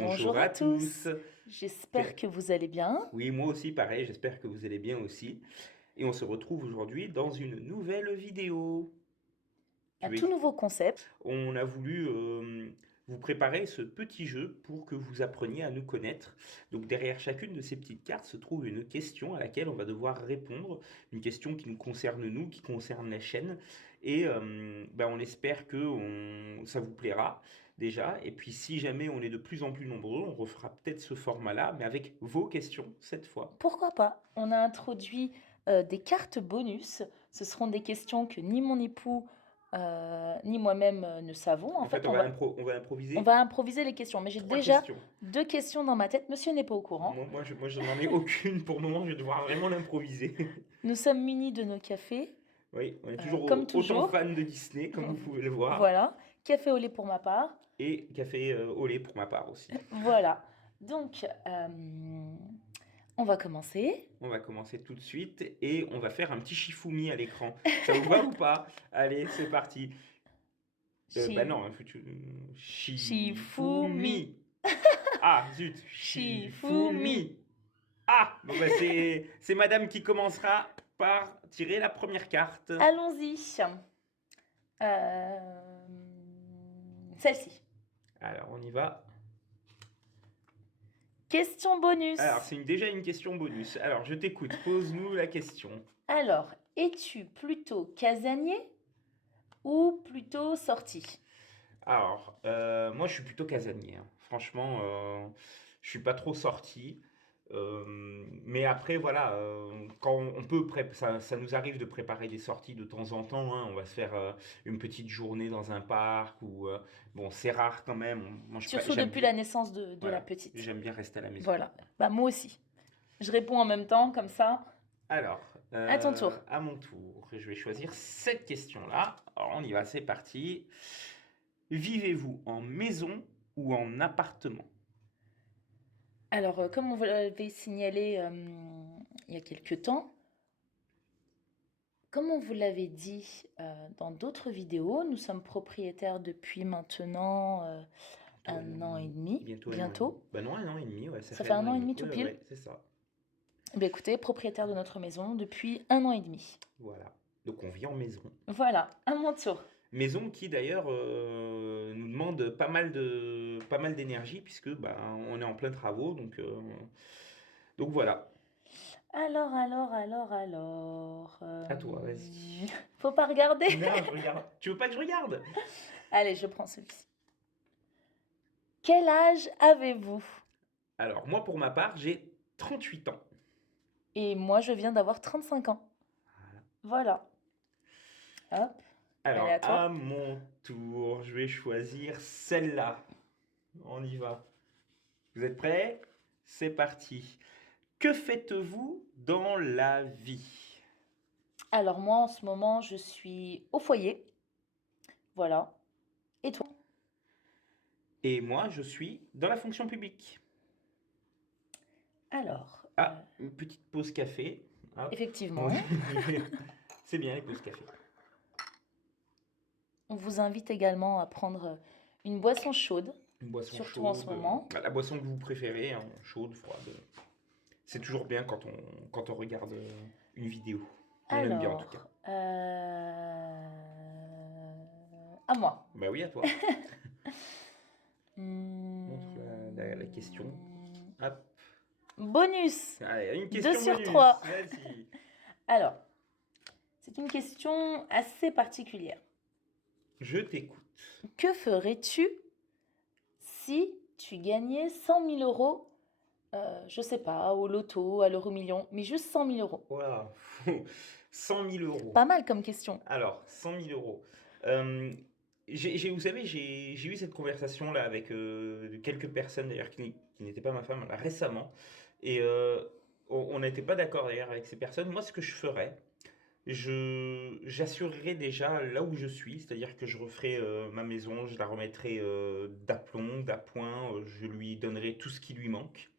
Bonjour à tous, j'espère que vous allez bien. Oui, moi aussi pareil, j'espère que vous allez bien aussi. Et on se retrouve aujourd'hui dans une nouvelle vidéo. Tu Un veux tout ex- nouveau concept. On a voulu vous préparer ce petit jeu pour que vous appreniez à nous connaître. Donc derrière chacune de ces petites cartes se trouve une question à laquelle on va devoir répondre. Une question qui nous concerne nous, qui concerne la chaîne. Et on espère que ça vous plaira déjà. Et puis si jamais on est de plus en plus nombreux, on refera peut-être ce format-là, mais avec vos questions cette fois. Pourquoi pas? On a introduit des cartes bonus. Ce seront des questions que ni mon époux ni moi-même ne savons. En En fait, fait, on va on improviser va improviser les questions. Mais j'ai trois déjà questions. 2 questions dans ma tête. Monsieur n'est pas au courant. Moi, je n'en ai aucune pour le moment, je vais devoir vraiment l'improviser. Nous sommes munis de nos cafés, Oui, on est comme toujours autant toujours. fan de Disney, comme vous pouvez le voir. Voilà. Café au lait pour ma part. Et café au lait pour ma part aussi. Voilà. Donc, on va commencer. On va commencer tout de suite et on va faire un petit Shifumi à l'écran. Ça vous va ou pas? Allez, c'est parti. Bah Chi- non, Shifumi. Shifumi. Ah, zut. Shifumi. Shifumi. Ah, bon bah c'est madame qui commencera par tirer la première carte. Allons-y. Celle-ci. Alors, on y va. Question bonus. Alors, c'est déjà une question bonus. Alors, je t'écoute. Pose-nous la question. Alors, es-tu plutôt casanier ou plutôt sorti? Alors, moi, je suis plutôt casanier, hein. Franchement, je suis pas trop sorti. Mais après, voilà, quand on peut, ça nous arrive de préparer des sorties de temps en temps, hein. On va se faire une petite journée dans un parc ou bon, c'est rare quand même. Moi, Surtout j'aime depuis bien, la naissance de la voilà, petite. j'aime bien rester à la maison. Voilà. Bah, moi aussi. Je réponds en même temps, comme ça. Alors, À ton tour. à mon tour, je vais choisir cette question-là. Alors, on y va, c'est parti. Vivez-vous en maison ou en appartement? Alors, comme on vous l'avait signalé il y a quelques temps, comme on vous l'avait dit dans d'autres vidéos, nous sommes propriétaires depuis maintenant Bientôt 1 an et demi, bientôt un an et demi. bientôt. Bah non, un an et demi, ouais, ça Ça fait fait un an un et an et demi. demi tout Ouais, pile. ouais, c'est ça. Eh bien, écoutez, propriétaire de notre maison depuis 1 an et demi. Voilà. Donc on vit en maison. Voilà, à mon tour. Maison qui d'ailleurs nous demande pas mal d'énergie puisque bah, on est en plein travaux, donc voilà. Alors. À toi, vas-y. Faut pas regarder. Non, je regarde. Tu veux pas que je regarde? Allez, je prends celui-ci. Quel âge avez-vous? Alors moi pour ma part, j'ai 38 ans. Et moi, je viens d'avoir 35 ans. Voilà. Hop. Elle est Alors, à à toi. mon tour, je vais choisir celle-là. On y va. Vous êtes prêts? C'est parti. Que faites-vous dans la vie? Alors moi, en ce moment, je suis au foyer. Voilà. Et toi? Et moi, je suis dans la fonction publique. Alors, Ah, une petite pause café. Hop. On- effectivement, C'est bien les pauses café. on vous invite également à prendre une boisson chaude, Une boisson surtout en ce chaude, moment. la boisson que vous préférez, hein, chaude, froide. C'est toujours bien quand on regarde une vidéo. On aime bien en tout cas. Alors, à moi. Bah oui, à toi. Montre la question. Hmm, Hop. Bonus, Allez, une 2 question sur bonus. 3. Vas-y. Alors, c'est une question assez particulière. Je t'écoute. Que ferais-tu si tu gagnais 100 000 euros, je sais pas, au loto, à l'euro-million, mais juste 100 000 euros? Waouh. 100 000 euros. Pas mal comme question. Alors, 100 000 euros. Euh, vous savez, j'ai eu cette conversation-là avec quelques personnes, d'ailleurs, qui n'étaient pas ma femme, là, récemment. Et on n'était pas d'accord, d'ailleurs, avec ces personnes. Moi, ce que je ferais, j'assurerais déjà là où je suis, c'est-à-dire que je referais ma maison, je la remettrais d'aplomb, d'appoint, je lui donnerais tout ce qui lui manque.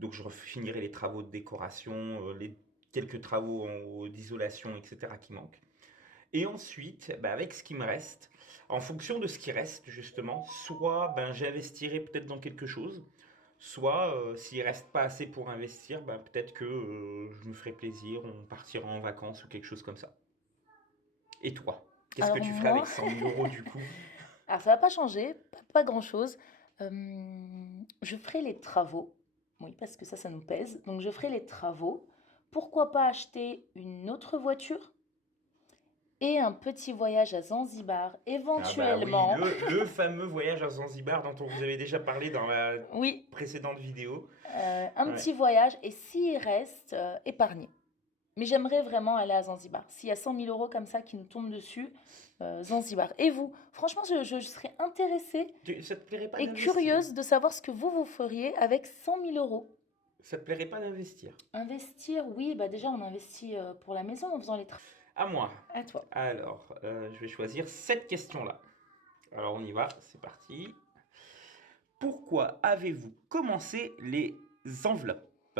Donc, je finirais les travaux de décoration, les quelques travaux d'isolation, etc., qui manquent. Et ensuite, bah, avec ce qui me reste, en fonction de ce qui reste justement, soit ben, j'investirai peut-être dans quelque chose, Soit, s'il reste pas assez pour investir, bah, peut-être que je me ferai plaisir, on partira en vacances ou quelque chose comme ça. Et toi, qu'est-ce que Alors tu ferais moi, avec 100 000 € du coup? alors ça va pas changer, pas grand-chose. Je ferai les travaux. Oui, parce que ça nous pèse. Donc je ferai les travaux. Pourquoi pas acheter une autre voiture et un petit voyage à Zanzibar, Ah bah oui, éventuellement. le fameux voyage à Zanzibar dont on vous avait déjà parlé dans la Oui, précédente vidéo. un Ouais. petit voyage et s'il reste, épargné. Mais j'aimerais vraiment aller à Zanzibar. S'il y a 100 000 € comme ça qui nous tombent dessus, Zanzibar. Et vous? Franchement, je serais intéressée Ça te plairait pas et d'investir? curieuse de savoir ce que vous feriez avec 100 000 €. Ça te plairait pas d'investir? Investir, oui, bah déjà on investit pour la maison en faisant les travaux. À moi. À toi. Alors, je vais choisir cette question-là. Alors on y va, c'est parti. Pourquoi avez-vous commencé les enveloppes?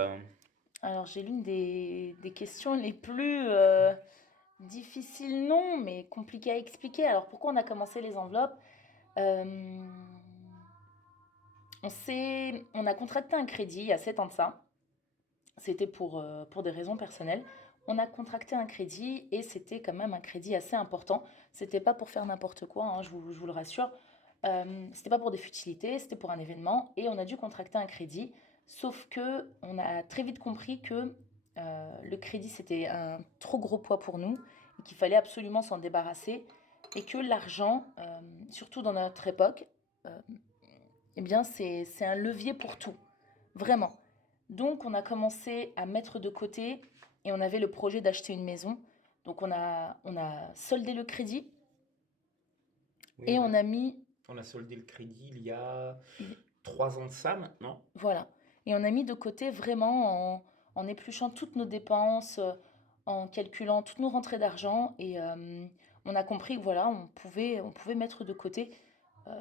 Alors j'ai l'une des questions les plus difficiles, non, mais compliquées à expliquer. Alors pourquoi on a commencé les enveloppes? Euh, on a contracté un crédit il y a 7 ans de ça. C'était pour des raisons personnelles. On a contracté un crédit et c'était quand même un crédit assez important. C'était pas pour faire n'importe quoi, hein, je vous le rassure. C'était pas pour des futilités, c'était pour un événement et on a dû contracter un crédit. Sauf que on a très vite compris que le crédit c'était un trop gros poids pour nous et qu'il fallait absolument s'en débarrasser et que l'argent, surtout dans notre époque, euh, eh bien c'est un levier pour tout, vraiment. Donc on a commencé à mettre de côté et on avait le projet d'acheter une maison. Donc on a soldé le crédit Oui, et on ouais. a mis, On a soldé le crédit il y a il- 3 ans de ça maintenant. voilà, et on a mis de côté vraiment en épluchant toutes nos dépenses, en calculant toutes nos rentrées d'argent et on a compris que voilà, on pouvait mettre de côté. euh,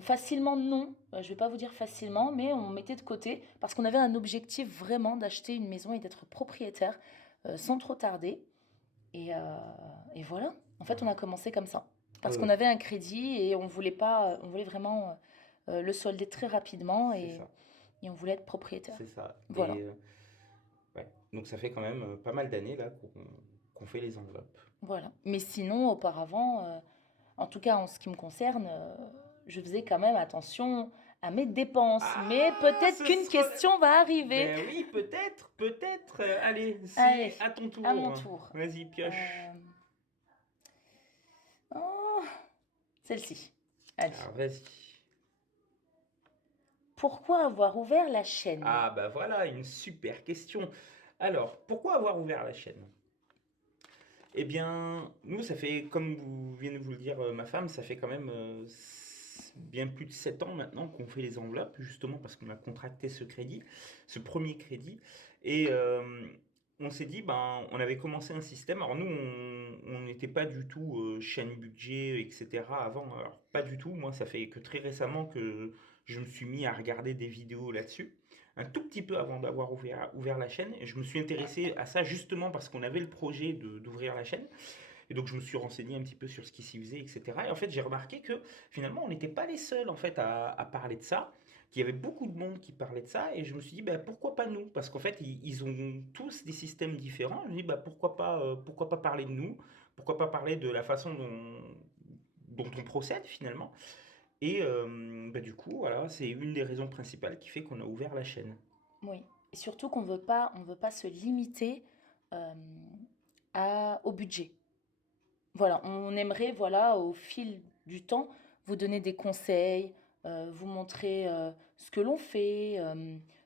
Facilement, non. Je vais pas vous dire facilement, mais on mettait de côté parce qu'on avait un objectif vraiment d'acheter une maison et d'être propriétaire sans trop tarder. Et, euh, et voilà. En fait, on a commencé comme ça parce qu'on Euh, avait un crédit et on voulait vraiment le solder très rapidement c'est ça, et on voulait être propriétaire. c'est ça. Voilà, Et ouais, donc ça fait quand même pas mal d'années là qu'on fait les enveloppes. voilà. Mais sinon, auparavant, en tout cas en ce qui me concerne, je faisais quand même attention à mes dépenses. Mais Ah, peut-être ce qu'une sera... question va arriver. Ben oui, peut-être, peut-être. Allez, Allez, c'est à ton à mon tour. tour. Vas-y, pioche. Euh, oh, celle-ci. Allez. Alors, vas-y. Pourquoi avoir ouvert la chaîne? Ah, bah voilà, une super question. Alors, pourquoi avoir ouvert la chaîne? Eh bien, nous, ça fait, comme vous venez de vous le dire, ma femme, ça fait quand même bien plus de 7 ans maintenant qu'on fait les enveloppes, justement parce qu'on a contracté ce crédit, ce premier crédit. Et on s'est dit, ben, on avait commencé un système. Alors nous, on n'était pas du tout chaîne budget, etc. avant. Alors pas du tout. Moi, ça fait que très récemment que je me suis mis à regarder des vidéos là-dessus. Un tout petit peu avant d'avoir ouvert la chaîne. Et je me suis intéressé à ça justement parce qu'on avait le projet d'ouvrir la chaîne. Et donc je me suis renseigné un petit peu sur ce qui s'y faisait, etc. Et en fait, j'ai remarqué que finalement, on n'était pas les seuls en fait à parler de ça, qu'il y avait beaucoup de monde qui parlait de ça. Et je me suis dit, bah, pourquoi pas nous? Parce qu'en fait, ils ont tous des systèmes différents. Je me dis, bah, pourquoi pas parler de nous? Pourquoi pas parler de la façon dont on procède finalement? Et bah, du coup, voilà, c'est une des raisons principales qui fait qu'on a ouvert la chaîne. Oui. Et surtout on veut pas se limiter euh, au budget. Voilà, on aimerait, voilà, au fil du temps, vous donner des conseils, vous montrer ce que l'on fait,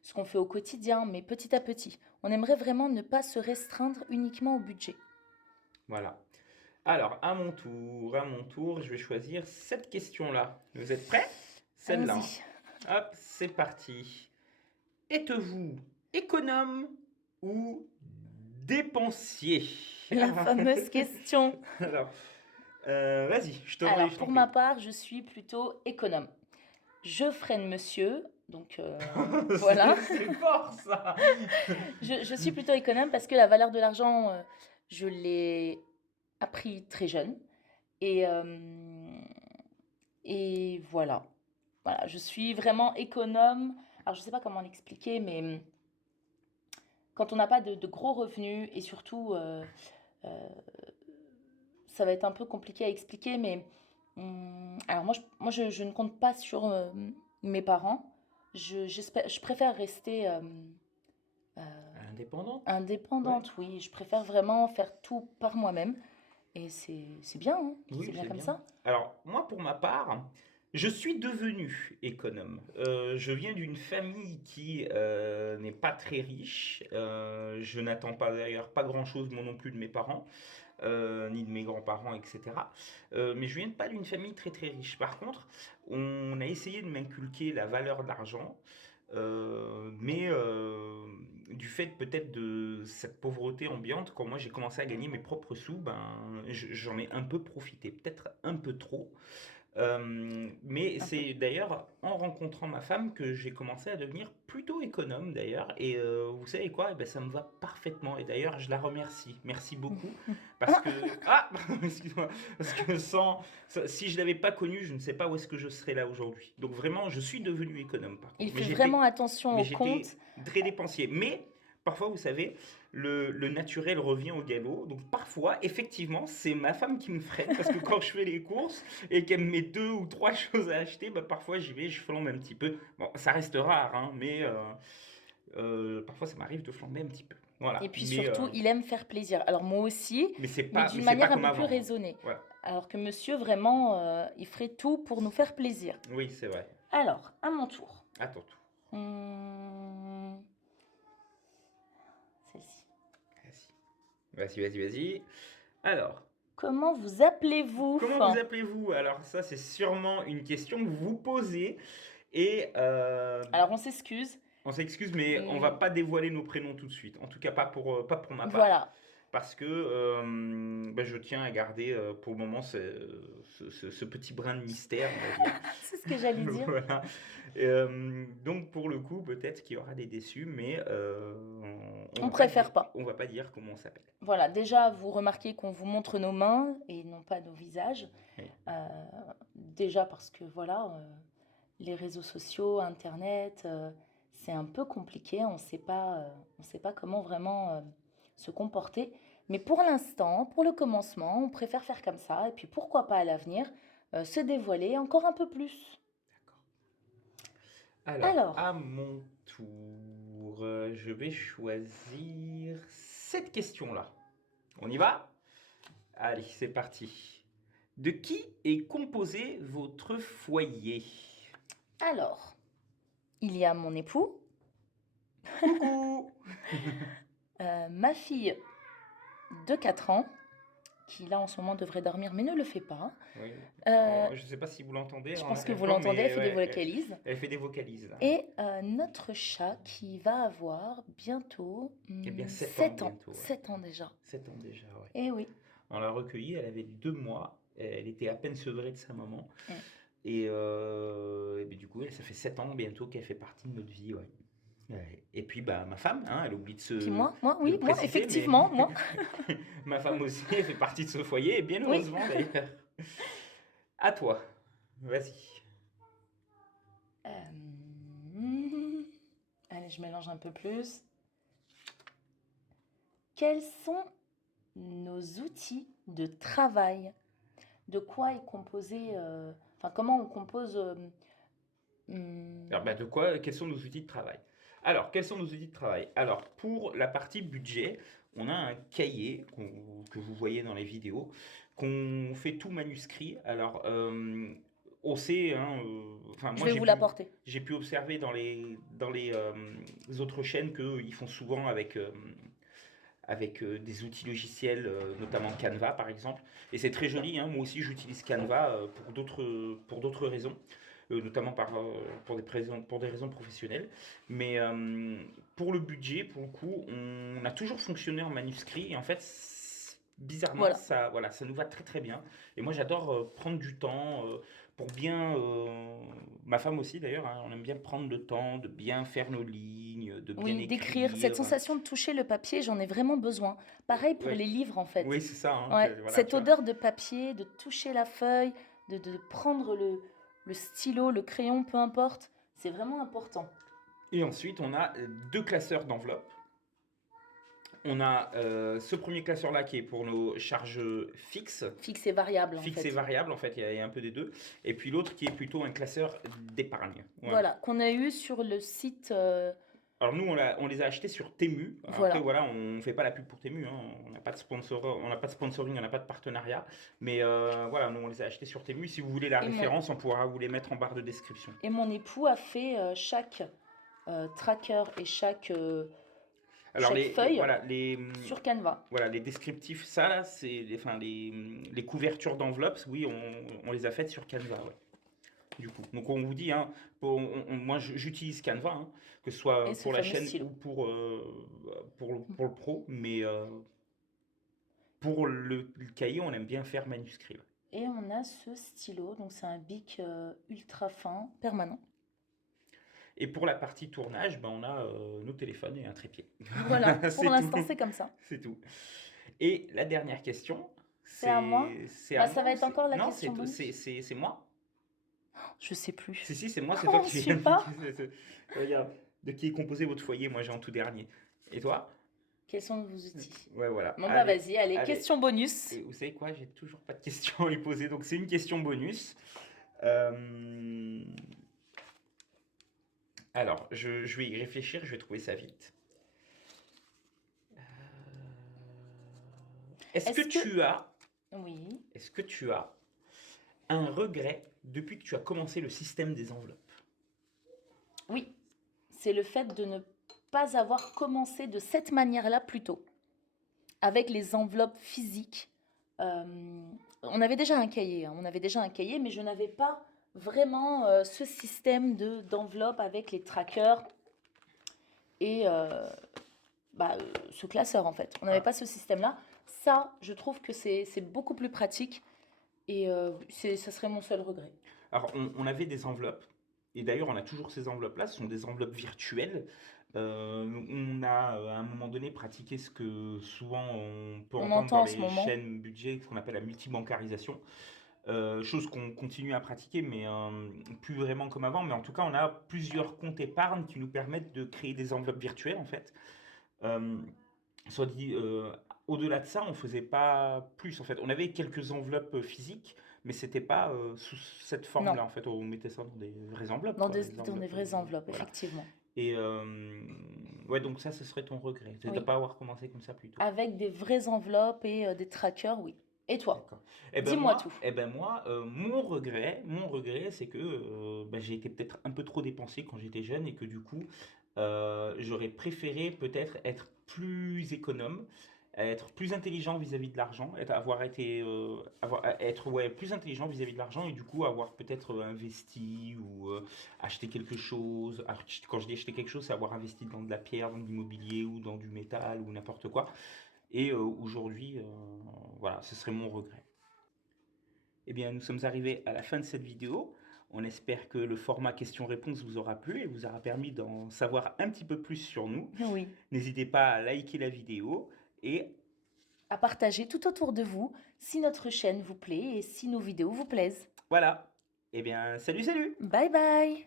ce qu'on fait au quotidien, mais petit à petit. On aimerait vraiment ne pas se restreindre uniquement au budget. Voilà. Alors, à mon tour, je vais choisir cette question-là. Vous êtes prêts? Celle-là. Allons-y. Hop, c'est parti. Êtes-vous économe ou dépensier? La fameuse question. Alors, vas-y, Alors, je t'en pour ma prie. part, je suis plutôt économe. Je freine monsieur, donc voilà. C'est fort ça. Je suis plutôt économe parce que la valeur de l'argent, je l'ai appris très jeune. Et, et voilà. Voilà, je suis vraiment économe alors je sais pas comment l'expliquer, mais quand on n'a pas de gros revenus et surtout, euh, ça va être un peu compliqué à expliquer, mais alors je ne compte pas sur mes parents. Je préfère rester euh, Indépendante? Ouais. indépendante, oui. Je préfère vraiment faire tout par moi-même. Et c'est bien, hein, c'est Oui, bien c'est comme bien. ça. Alors, moi, pour ma part, je suis devenu économe. Je viens d'une famille qui n'est pas très riche. Je n'attends pas d'ailleurs pas grand-chose, moi non plus, de mes parents, ni de mes grands-parents, etc. Mais je viens pas d'une famille très très riche. Par contre, on a essayé de m'inculquer la valeur de l'argent. Mais du fait peut-être de cette pauvreté ambiante, quand moi j'ai commencé à gagner mes propres sous, ben j'en ai un peu profité, peut-être un peu trop. Mais Un peu. c'est d'ailleurs en rencontrant ma femme que j'ai commencé à devenir plutôt économe d'ailleurs. Et vous savez quoi? Eh ben, ça me va parfaitement. Et d'ailleurs, je la remercie. Merci beaucoup. Parce que... Ah! Excuse-moi. Parce que si je l'avais pas connue, je ne sais pas où est-ce que je serais là aujourd'hui. Donc vraiment, je suis devenu économe par Il contre. fait vraiment attention Mais au compte. j'étais très dépensier. Mais parfois, vous savez, le naturel revient au galop. Donc parfois, effectivement, c'est ma femme qui me freine. Parce que quand je fais les courses, et qu'elle me met deux ou trois choses à acheter, bah, parfois j'y vais, je flambe un petit peu. Bon, ça reste rare, hein, mais parfois ça m'arrive de flamber un petit peu. Et Voilà, puis surtout, il aime faire plaisir. Alors moi aussi, mais mais d'une c'est pas manière un comme peu plus avant, hein. raisonnée. Voilà. Alors que monsieur, vraiment, il ferait tout pour nous faire plaisir. Oui, c'est vrai. Alors, à mon tour. Attends tout. Hum, Celle-ci. Vas-y. Alors, Comment vous appelez-vous? comment vous appelez-vous? Alors ça, c'est sûrement une question que vous vous posez. Et Alors, on s'excuse. on s'excuse, mais on va Et pas dévoiler nos prénoms tout de suite. En tout cas, pas pour ma part. voilà, Parce que ben, je tiens à garder pour le moment ce petit brin de mystère, on va dire. c'est ce que j'allais dire. Voilà. Donc pour le coup, peut-être qu'il y aura des déçus, mais On préfère pas. on va pas dire comment on s'appelle. Voilà, déjà, vous remarquez qu'on vous montre nos mains et non pas nos visages. Oui. Euh, Déjà parce que, voilà, les réseaux sociaux, Internet, c'est un peu compliqué. On sait pas comment vraiment se comporter. Mais pour l'instant, pour le commencement, on préfère faire comme ça. Et puis, pourquoi pas à l'avenir, se dévoiler encore un peu plus. Alors, Alors, à mon tour, je vais choisir cette question-là. On y va? Allez, c'est parti. De qui est composé votre foyer? alors, il y a mon époux, Coucou! ma fille de 4 ans, qui là en ce moment devrait dormir, mais ne le fait pas. Oui. Euh, Je ne sais pas si vous l'entendez je en pense que vous arrière-plan, l'entendez, elle mais fait des ouais, vocalises. elle fait des vocalises là. Et notre chat qui va avoir bientôt Eh bien, 7 ans 7 ans. bientôt. Ouais. 7 ans déjà. 7 ans déjà, ouais. Eh oui. On l'a recueillie, elle avait 2 mois, elle était à peine sevrée de sa maman. Mm. Et ben, du coup, ça fait 7 ans bientôt qu'elle fait partie de notre vie, ouais. Ouais. Et puis, bah, ma femme, hein, elle oublie Puis de oui, moi, préciser, effectivement, moi. mais ma femme aussi, elle fait partie de ce foyer, et bien Oui. heureusement d'ailleurs. À toi, vas-y. Allez, je mélange un peu plus. Quels sont nos outils de travail? De quoi est composé, enfin, comment on compose Alors, bah, quels sont nos outils de travail? Alors, quels sont nos outils de travail? Alors, pour la partie budget, on a un cahier que vous voyez dans les vidéos, qu'on fait tout manuscrit. Alors, on sait, hein, enfin, Je moi vais vous l'apporter. j'ai pu observer dans les autres chaînes qu'ils font souvent avec des outils logiciels, notamment Canva par exemple. Et c'est très joli, hein. Moi aussi j'utilise Canva pour d'autres raisons, notamment pour des raisons professionnelles. Mais pour le budget, pour le coup, on a toujours fonctionné en manuscrit. Et en fait, bizarrement, Voilà. voilà, ça nous va très très bien. Et moi j'adore prendre du temps pour bien... ma femme aussi d'ailleurs, hein, on aime bien prendre le temps de bien faire nos lignes, de bien Oui, d'écrire. Cette écrire. sensation de toucher le papier, j'en ai vraiment besoin. Pareil pour Oui, les livres, en fait. oui, c'est ça, hein, Ouais, voilà, cette tu vois. odeur de papier, de toucher la feuille, de prendre le stylo, le crayon, peu importe, c'est vraiment important. Et ensuite, on a deux classeurs d'enveloppes. On a ce premier classeur-là qui est pour nos charges fixes, Fixe et variable, en fixes et fait. variables, en fait, il y a un peu des deux. Et puis l'autre qui est plutôt un classeur d'épargne. Voilà. Voilà, qu'on a eu sur le site. Alors nous, on les a achetés sur Temu. Après, Voilà. voilà, on ne fait pas la pub pour Temu, hein. On n'a pas de sponsor, on n'a pas de sponsoring, on n'a pas de partenariat. Mais voilà, nous, on les a achetés sur Temu. Si vous voulez la Et mon, référence, on pourra vous les mettre en barre de description. et mon époux a fait chaque tracker et Alors, chaque feuille voilà, sur Canva. voilà, les descriptifs, ça, là, c'est enfin, les couvertures d'enveloppes, oui, on les a faites sur Canva, ouais, du coup. Donc, on vous dit, hein, moi, j'utilise Canva, hein, que ce Et soit ce pour la fameux chaîne stylo. ou pour le pro, mais pour le cahier, on aime bien faire manuscrit. Ouais. Et on a ce stylo, donc c'est un bic ultra fin, permanent. Et pour la partie tournage, ben, on a nos téléphones et un trépied. Voilà, pour C'est l'instant tout. c'est comme ça. C'est tout. Et la dernière question, C'est à moi? c'est à Bah, ça moi va ou être encore la non, question bonus. c'est moi. Je sais plus. Si, c'est moi, c'est toi Oh, qui je viens sais de pas. Regarde, de qui est composé votre foyer? Moi, j'ai en tout dernier. Et toi? Quels sont vos outils? Ouais, voilà. Bon bah Allez, vas-y, allez, allez. question bonus. Et vous savez quoi? J'ai toujours pas de questions à lui poser, donc c'est une question bonus. Euh, Alors, je vais y réfléchir, je vais trouver ça vite. Est-ce que Est-ce que... tu as, Oui, est-ce que tu as un regret depuis que tu as commencé le système des enveloppes? oui. C'est le fait de ne pas avoir commencé de cette manière-là plus tôt, avec les enveloppes physiques. Euh, on avait déjà un cahier, hein, mais je n'avais pas vraiment ce système d'enveloppe avec les trackers et ce classeur en fait. On n'avait Ah, pas ce système-là. Ça, je trouve que c'est beaucoup plus pratique et ça serait mon seul regret. Alors, on avait des enveloppes, et d'ailleurs, on a toujours ces enveloppes-là, ce sont des enveloppes virtuelles. On a à un moment donné pratiqué ce que souvent on peut On entendre dans entend en ce les moment. chaînes budget, ce qu'on appelle la multibancarisation. Chose qu'on continue à pratiquer, mais plus vraiment comme avant. Mais en tout cas, on a plusieurs comptes épargne qui nous permettent de créer des enveloppes virtuelles, en fait. Euh, Soit dit, au-delà de ça, on faisait pas plus, en fait. On avait quelques enveloppes physiques, mais c'était pas sous cette Non, forme-là, en fait. On mettait ça dans des vraies enveloppes, dans quoi. des, Des dans des enveloppes, vraies enveloppes, voilà. effectivement. Et ouais, donc ça, ce serait ton regret, de ne Oui. pas avoir commencé comme ça plus tôt. Avec des vraies enveloppes et des trackers, oui. Et toi? D'accord. Dis-moi tout. Mon regret, c'est que bah, j'ai été peut-être un peu trop dépensé quand j'étais jeune et que du coup, j'aurais préféré peut-être être plus économe, être plus intelligent vis-à-vis de l'argent, être ouais, plus intelligent vis-à-vis de l'argent et du coup avoir peut-être investi ou acheté quelque chose. Alors, quand je dis acheter quelque chose, c'est avoir investi dans de la pierre, dans de l'immobilier ou dans du métal ou n'importe quoi. Et aujourd'hui, voilà, ce serait mon regret. Eh bien, nous sommes arrivés à la fin de cette vidéo. On espère que le format questions-réponses vous aura plu et vous aura permis d'en savoir un petit peu plus sur nous. Oui. N'hésitez pas à liker la vidéo et À partager tout autour de vous si notre chaîne vous plaît et si nos vidéos vous plaisent. voilà. Eh bien, salut, salut! Bye bye!